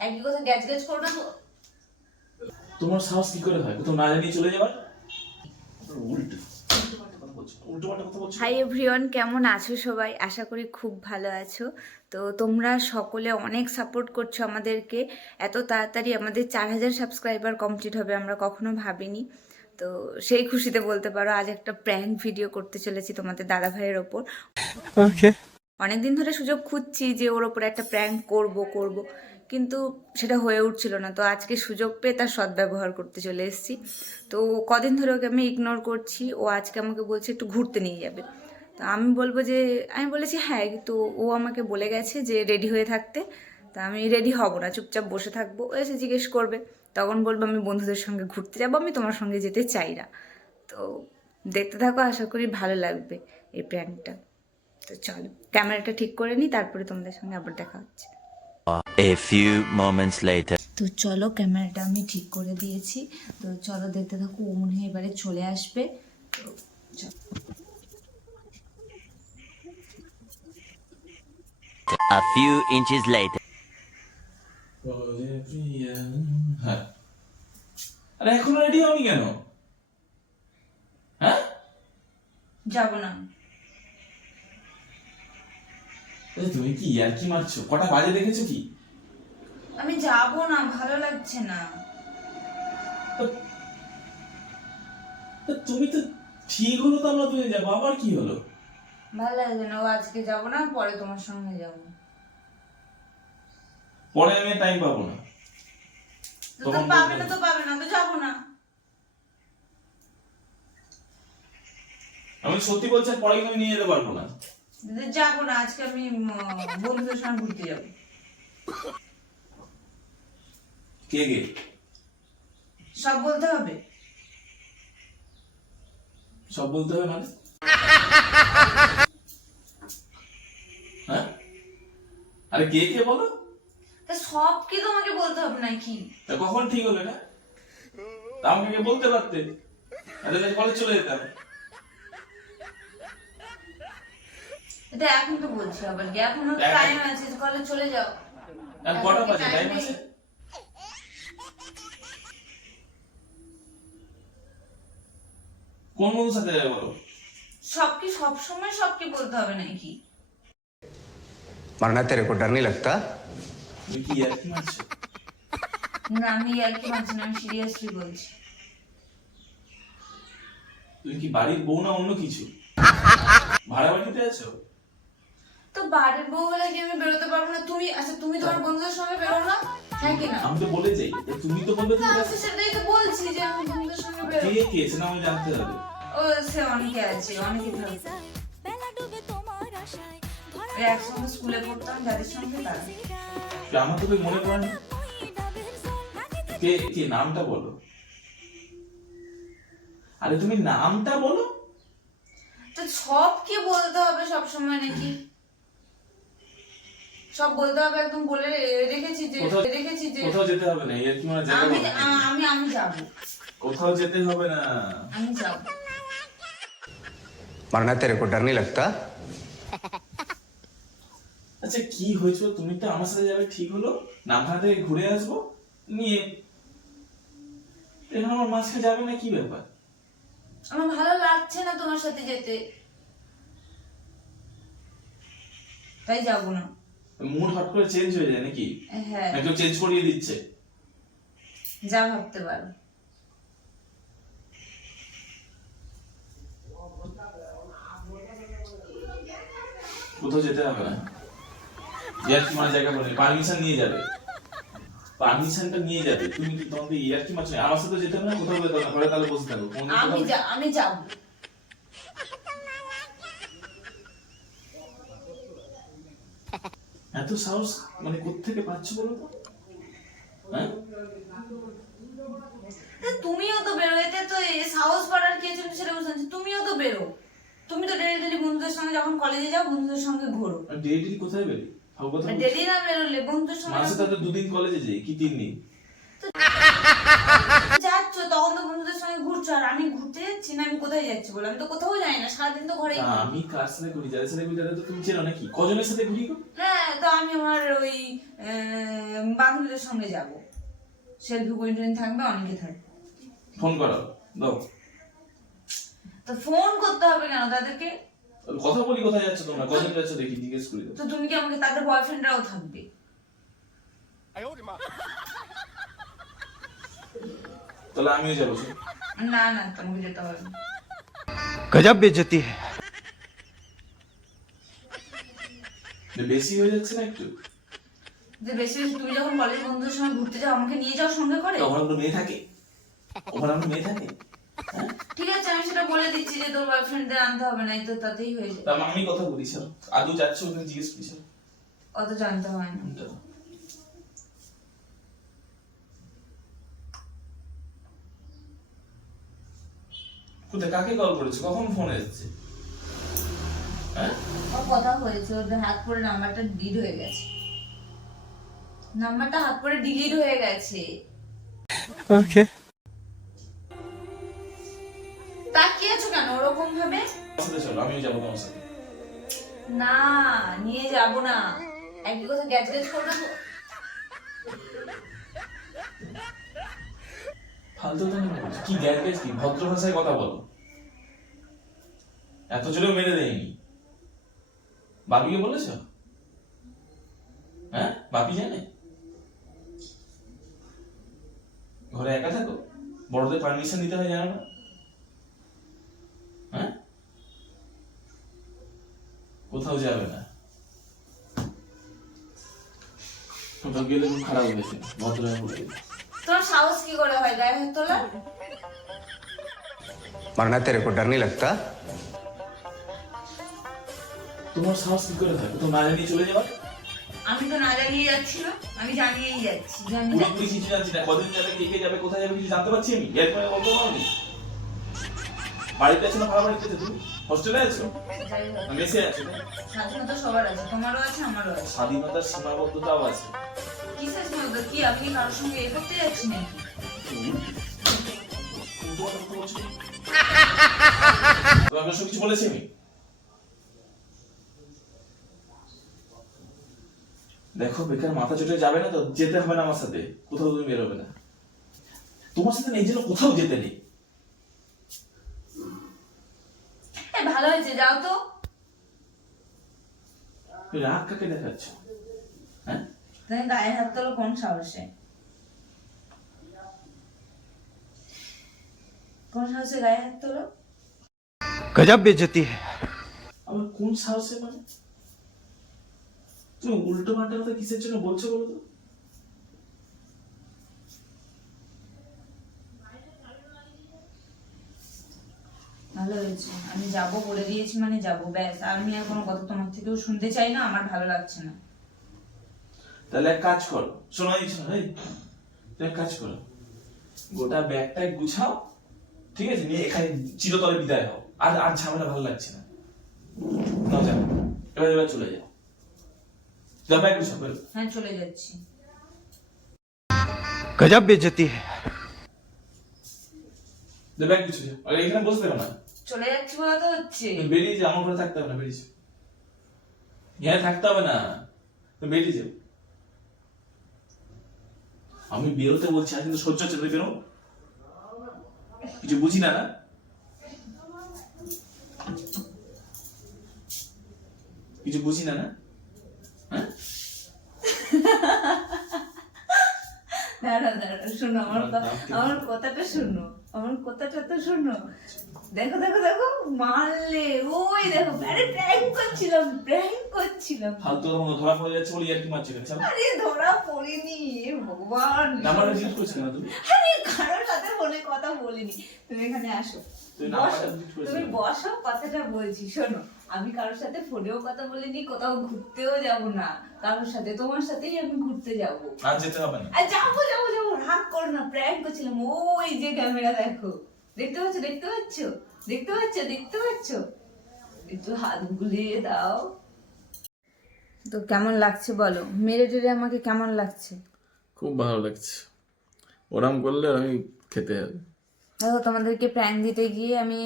একই কথা গ্যাজ গ্যাজ করবে তো। তোমার সাহস কি করে হয় কোথাও না জানিয়ে চলে যাওয়ার? হাই এভরিওয়ান, কেমন আছো সবাই? আশা করি খুব ভালো আছো। তো তোমরা সকলে অনেক সাপোর্ট করছো আমাদেরকে। এত তাড়াতাড়ি আমাদের 4000 সাবস্ক্রাইবার কমপ্লিট হবে আমরা কখনো ভাবিনি। তো সেই খুশিতে বলতে পারো আজ একটা প্র্যাঙ্ক ভিডিও করতে চলেছি তোমাদের দাদা ভাইয়ের ওপর। ওকে। অনেকদিন ধরে সুযোগ খুঁজছি যে ওর ওপরে একটা প্র্যাঙ্ক করব, কিন্তু সেটা হয়ে উঠছিল না। তো আজকে সুযোগ পেয়ে তার সদ্ব্যবহার করতে চলে এসেছি। তো কদিন ধরে ওকে আমি ইগনোর করছি, ও আজকে আমাকে বলছে একটু ঘুরতে নিয়ে যাবে। তো আমি বলবো যে আমি বলেছি হ্যাঁ, তো ও আমাকে বলে গেছে যে রেডি হয়ে থাকতে। তা আমি রেডি হব না, চুপচাপ বসে থাকবো। ও এসে জিজ্ঞেস করবে, তখন বলবো আমি বন্ধুদের সঙ্গে ঘুরতে যাবো, আমি তোমার সঙ্গে যেতে চাই না। তো দেখতে থাকো, আশা করি ভালো লাগবে এই প্র্যাঙ্কটা। তো চলো ক্যামেরাটা ঠিক করে নিই, তারপরে তোমাদের সঙ্গে আবার দেখা হচ্ছে। A few moments later. তো চলো ক্যামেরাটা আমি ঠিক করে দিয়েছি। তো চলো দেখতে থাকো, ও মনে হয় এবারে চলে আসবে। তো চলো। A few inches later. হ্যাঁ, আরে এখনো রেডি হওনি কেন? হ্যাঁ, যাবো না। তুমি কি ইয়ার্কি মারছো? কটা বাজে দেখেছো কি? আমি যাবো না, ভালো লাগছে না। তুমি তো ঠিক হলো তো আমরা দুজনে যাবো, আবার কি হলো? ভালো লাগছে না, ও আজকে যাবো না, পরে তোমার সঙ্গে যাবো। পরে আমি টাইম পাবো না। তো পাবে না, তো যাবো না। আমি সত্যি বলছি, পরে কিন্তু আমি নিয়ে যেতে পারবো না। যাবো না, আজকে আমি বন্ধুদের সঙ্গে ঘুরতে যাবো। কে কে? সব বলতে হবে? সব বলতে হবে মানে? হ্যাঁ, আরে কে কে বলো? তা সব কি তোমাকে বলতে হবে নাকি? তা কখন ঠিক হলো এটা? তা আমাকে বলতে পারতে, কলেজ চলে যেতাম। এটা এখন তো বলছি আবার কি, এখনো টাইম আছে, কলেজ চলে যাও। কটা বাজে? টাইম আছে? কোন বন্ধুর সাথে যাবে বলো? সব কি সব সময় সব কি বলতে হবে নাকি? मरना तेरे को डर नहीं लगता? তুমি কি ইয়ার্কি মারছো? না, আমি আর কি মানছি না, আমি সিরিয়াসলি বলছি। তুমি কি বাড়ির বউ না অন্য কিছু? ভাড়া বাড়িতে আছো? তো বাড়ির বউ বলে কি আমি বেরোতে পারবো না? তুমি আচ্ছা, তুমি তোমার বন্ধুদের সঙ্গে বেরো না, হ্যাঁ কি না? আমি তো বলে যাই, তুমি তো বলবে তুমি আমি সেটাই তো বলছি যে আমি বন্ধুদের সঙ্গে বেরো। কে কে সেটা আমি জানতে হবে। ও সে অনেকে আছে, অনেকে থাকে। ওই একসঙ্গে স্কুলে পড়তাম যাদের সঙ্গে, তারা। আমার তো মনে পড়ে না। কে কে নামটা বলো। আরে তুমি নামটা বলো। তো সব কি বলতে হবে সব সময় নাকি? সব বলতে হবে একদম বলে রেখেছি যে কোথাও যেতে হবে না, এর কি মানে যেতে হবে না। আমি যাব। কোথাও যেতে হবে না, আমি যাব। मरना तेरे को डर नहीं लगता? আচ্ছা কি হয়েছিল? তুমি তো আমার সাথে যাবে ঠিক হলো, নামখানা থেকে ঘুরে আসবো নিয়ে, এখন আমার মাঝখানে যাবে না, কি ব্যাপার? আমার ভালো লাগছে না তোমার সাথে যেতে, তাই যাব না। মুড হট করে চেঞ্জ হয়ে যায় নাকি? হ্যাঁ, না কেউ চেঞ্জ করিয়ে দিচ্ছে? যা ভাবতে পারো। কোথাও যেতে হবে না, ইয়ার্কি মারা জায়গা বলে পারমিশন নিয়ে যাবে, পারমিশনটা নিয়ে যাবে। তুমি কি তোমাকে ইয়ার্কি মারছো? আমার সাথে যেতে হবে না, কোথাও যেতে হবে না, ঘরে তাহলে বসে থাকো। আমি যাব। এত সাহস মানে কোত্থেকে পাচ্ছ বলো তো? হ্যাঁ, তুমিও তো বেরো, এতে তো সাহস পাড়ার কি আছে সেটা বুঝতে পারছি। তুমিও তো বেরো, তুমি তো ডেলি ডেলি বন্ধুদের সঙ্গে যখন কলেজে যাও বন্ধুদের সঙ্গে ঘোরো। ডেলি কোথায় বেরি? ডেলি না বেরোলে বন্ধুদের সঙ্গে মাসে তো 2 দিন কলেজে যাই, কি 3 দিন? যাচ্ছ তখন তো বন্ধুদের সঙ্গে ঘুরছো, আর আমি ঘুরতে যাচ্ছি না? আমি কোথায় যাচ্ছি বলে? আমি তো কোথাও যাই না, সারাদিন তো ঘরেই না, থাকি। আমি কার সাথে ঘুরি, যাদের সাথে ঘুরি তাদের তো তুমি চেনো নাকি? কজনের সাথে ঘুরি গো? হ্যাঁ, তো আমি আমার ওই বান্ধবীদের সঙ্গে যাব। সেলফি কুইন্টিন থাকবে, অনেকে থাকবে। ফোন করো, দাও। তো ফোন করতে হবে কেন তাদেরকে? কথা বলি, কোথায় যাচ্ছ তোমরা, কজন যাচ্ছ দেখি, জিজ্ঞেস করি তো। তো তুমি কি আমাকে, তাদের বয়ফ্রেন্ডরাও থাকবে? তাহলে আমিও যাবো। না না, তোমাকে যেতে হবে না। गजब बेइज्जती है। বেশি হয়ে যাচ্ছে না একটু? যে বেশি বেশি তুমি যখন কলেজ বন্ধুদের সঙ্গে ঘুরতে যাও, আমাকে নিয়ে যাও সঙ্গে করে। ওখানে কোনো মেয়ে থাকে? ওখানে কোনো মেয়ে থাকে? হ্যাঁ? ঠিক আছে, আমি সেটা বলে দিচ্ছি যে তোর বয়ফ্রেন্ডদের আনতে হবে না, তো তাতেই হয়ে যায়। তা আমি কথা বলি স্যার, আদৌ যাচ্ছ ওখানে জিজ্ঞেস করি স্যার। অত জানতে হয় না। কোথায়, কাকে কল করেছো, কখন ফোন এসেছে? হ্যাঁ? ওর কথা হয়েছে, ওর হাত পড়ে নাম্বারটা ডিলিট হয়ে গেছে। নাম্বারটা হাত পড়ে ডিলিট হয়ে গেছে। ओके। তাকিয়ে আছো কেন ওরকম ভাবে? আমার সাথে চলো, আমিও যাবো তোমার সাথে। না, নিয়ে যাব না। একই কথা গ্যাজ গ্যাজ করবে তো। ফালতু তো কি গ্যাস কি, ভদ্র ভাষায় কথা বলো। এত জোরেও মেরে দেয়নি। বাপিকে বলেছ? হ্যাঁ, বাপি জানে? ঘরে একা থাকো? বড়দের পারমিশন নিতে হয়, জানো না? হ্যাঁ, কোথাও যাবে না। কোথাও গেলে খুব খারাপ হয়েছে, ভদ্র হয়ে বলে। তোমার সাহস কি করে হয় গায়ে হাত তোলা? वरना तेरे को डर नहीं लगता? তোমার সাহস কি করে হয় কোথাও না জানিয়ে চলে যাওয়ার? আমি তো না জানিয়ে যাচ্ছি না, আমি জানিয়েই যাচ্ছি। জানি পুরোপুরি কিছু জানছি না, কদিন যাবে, কে কে যাবে, কোথায় যাবে কিছু জানতে পারছি আমি? এর পরে বলবো আমি বাড়িতে আছো না ভাড়া বাড়িতে আছো? তুমি হোস্টেলে আছো না মেসে আছো? স্বাধীনতা সবার আছে, তোমারও আছে, আমারও আছে। স্বাধীনতার সীমাবদ্ধতাও আছে। কিসের স্বাধীনতা? কি আমি কি কারোর সঙ্গে এ করতে যাচ্ছি নাকি? তোমাকে সব কিছু বলেছি আমি? দেখো, বেকার মাথা চটে যাবে না তো, যেতে হবে না আমার সাথে, কোথাও তুমি বেরোবে না। তোমার সাথে নেই যেন কোথাও যেতে নেই। ভালো হয়েছে, যাও তো। তুমি রাগ কাকে দেখাচ্ছ? হ্যাঁ, তুমি গায়ে হাত তোলো কোন সাহসে? কোন সাহসে গায়ে হাত তোলো? गजब बेइज्जती है। আমার কোন সাহসে মানে? তুমি উল্টো পাল্টা কথা কিসের জন্য বলছো বলো তো? ভালো হয়েছে, আমি যাব বলে দিয়েছি মানে যাব, ব্যাস। আর আমি আর কোনো কথা তোমার থেকেও শুনতে চাই না, আমার ভালো লাগছে না। তাহলে এক কাজ করো, শোনা দিচ্ছ না, তুমি এক কাজ করো, গোটা ব্যাগটাই গুছাও, ঠিক আছে, নিয়ে এখানে চিরতরে বিদায় হও। আর আর ঝামেলা ভালো লাগছে না। নাও যাও, এবার এবার চলে যাও। যাও, ব্যাগ গুছাও, বেরো। হ্যাঁ, চলে যাচ্ছি। गजब बेइज्जती है। যাও, ব্যাগ গুছিয়ে যাও, আর এখানে বসে থাকো না। চলে যাচ্ছি বলা তো হচ্ছে। তুমি বেরিয়ে যাও, আমার ঘরে থাকতে হবে না, বেরিয়ে যাও। এখানে থাকতে হবে না, তুমি বেরিয়ে যাও। আমি বেরোতে বলছি, আর কিন্তু সহ্য হচ্ছে, তুমি বেরো। কিছু বুঝি না, না? কিছু বুঝি না, না? হ্যাঁ, দাঁড়াও দাঁড়াও, শোনো আমার কথাটা শোনো, আমার কথাটা তো শোনো। দেখো দেখো দেখো, মারলে, ওই দেখো। আরে প্র্যাঙ্ক করছিলাম। ফালতু কথা ধরা পড়ে যাচ্ছে বলে আর কি মারছো কেন? ছাড়ো। আরে ধরা পড়িনি, এ ভগবান। নাম্বারটা ডিলিট করেছো কেন তুমি? আরে কারোর সাথে ফোনে কথা বলিনি। তুমি এখানে আসো, তুমি বসো, নাম্বারটা ডিলিট করেছো তুমি কেন? বসো, কথাটা বলছি শোনো। আমি কারোর সাথে ফোনেও কথা বলিনি, কোথাও ঘুরতেও যাব না কারোর সাথে, তোমার সাথেই আমি ঘুরতে যাব। আর যেতে হবে না। আর যাবো যাবো যাবো, রাগ করো না, প্র্যাঙ্ক করছিলাম। ওই যে ক্যামেরা দেখো, দেখতে পাচ্ছ দেখতে পাচ্ছ দেখতে পাচ্ছ দেখতে পাচ্ছ? একটু হাত বুলিয়ে দাও। তো কেমন লাগছে বলো, মেরে টেরে আমাকে কেমন লাগছে? খুব ভালো লাগছে। ওরম করলে আমি খেতে হবে। দেখো তোমাদেরকে প্র্যাঙ্ক দিতে গিয়ে আমি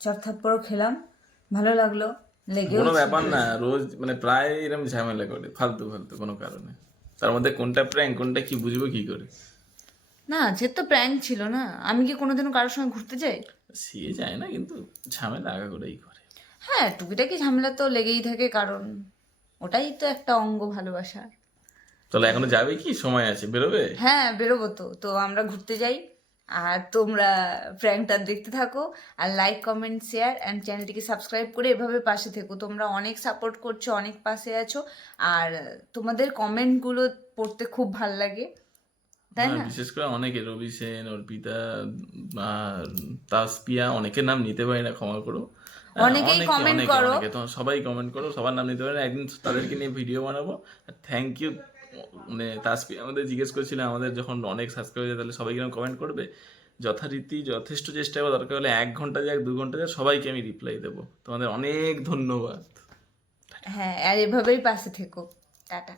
চড়থাপ্পড়ও খেলাম, ভালো লাগলো, লেগেও কোনো ব্যাপার না, রোজ মানে প্রায় এরকম ঝামেলা করে ফালতু ফালতু কোনো কারণে, তার মধ্যে কোনটা প্র্যাঙ্ক কোনটা কি বুঝবো কি করে? না, সে তো প্র্যাঙ্ক ছিল না। আমি কি কোনোদিনও কারোর সঙ্গে ঘুরতে যাই? সে যায় না, কিন্তু ঝামেলা আগা করেই করে। হ্যাঁ, টুকিটাকি ঝামেলা তো লেগেই থাকে, কারণ ওটাই তো একটা অঙ্গ ভালোবাসার। চলো, এখনো যাবে কি, সময় আছে, বেরোবে? হ্যাঁ, বেরোবো তো। তো আমরা ঘুরতে যাই, আর তোমরা প্র্যাঙ্কটা দেখতে থাকো, আর লাইক কমেন্ট শেয়ার অ্যান্ড চ্যানেলটিকে সাবস্ক্রাইব করে এভাবে পাশে থেকো। তোমরা অনেক সাপোর্ট করছো, অনেক পাশে আছো, আর তোমাদের কমেন্টগুলো পড়তে খুব ভাল লাগে, তাই হ্যাঁ, না? বিশেষ করে অনেকে, রবি সেন, অর্পিতা, তাসপিয়া, অনেকের নাম নিতে পারি না, ক্ষমা করো। অনেকেই comment করো। অনেকে তো সবাই কমেন্ট করো, সবার নাম নিতে পারি না, একদিন তাদেরকে নিয়ে ভিডিও বানাবো। Thank you. মানে তাসপিয়া আমাদের জিজ্ঞেস করেছিল, আমাদের যখন অনেক সাবস্ক্রাইব হয়ে যায় তাহলে সবাই কিরকম কমেন্ট করবে, যথারীতি যথেষ্ট চেষ্টা করবো, দরকার হলে 1 ঘন্টা যাক 2 ঘন্টা যাক সবাইকে আমি রিপ্লাই দেবো। তোমাদের অনেক ধন্যবাদ। হ্যাঁ, আর এভাবেই পাশে থেকো। টাটা।